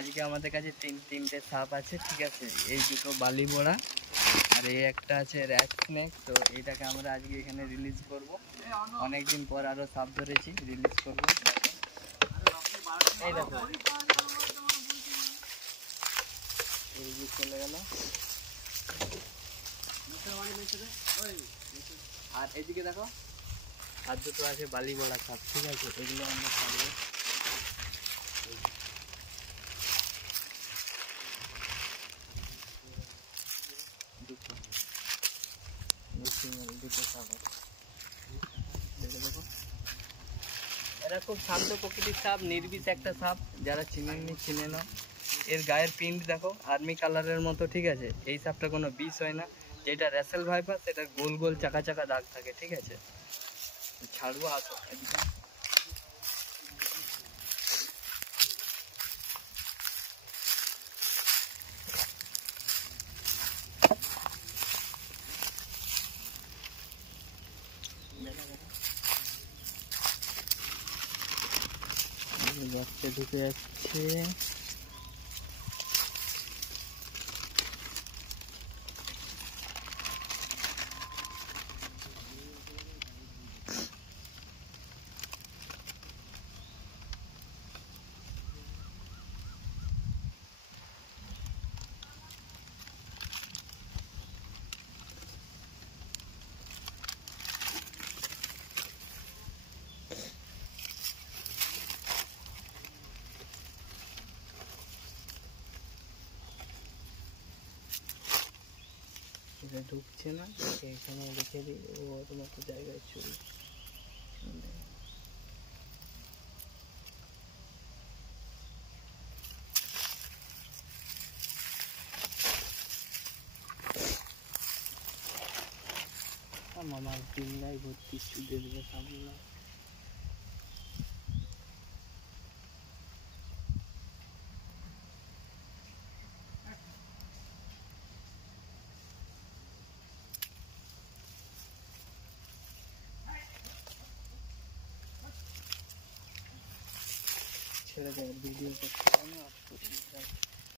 আজকে আমাদের কাছে তিনটে সাপ আছে, ঠিক আছে। এই দুটো বালি বোড়া আর এই একটা আছে র্যাট স্নেক। তো এটাকে আমরা আজকে এখানে রিলিজ করব। অনেকদিন পর আরও সাপ ধরেছি, রিলিজ করব। এই দেখো, এই যে চলে গেল। আর এদিকে দেখো, আর দুটো আছে বালি বড়া সাপ, ঠিক আছে। এগুলো আমরা ছাড়বো। দুটো সাপ আছে, দেখো। এরা খুব শান্ত প্রকৃতির সাপ, নির্বিষ একটা সাপ। যারা চিনেননি চিনে নাও। এর গায়ের প্রিন্ট দেখো, আর্মি কালারের মতো, ঠিক আছে। এই সাপটা কোনো বিষ হয় না। যেটা র্যাসেল ভাইপার সেটা গোল গোল চাকা চাকা দাগ থাকে, ঠিক আছে। ছাড়বো, আসো এদিকে। যাচ্ছে, ঢুকে যাচ্ছে। এটা ঢুকছে না, এখানে রেখে দিই। ওর মতো জায়গায় চলে মামার ডিমলাই ভর্তি চুদে দেবে সামনে। ছেড়ে দেয়, ভিডিও করতে হবে না।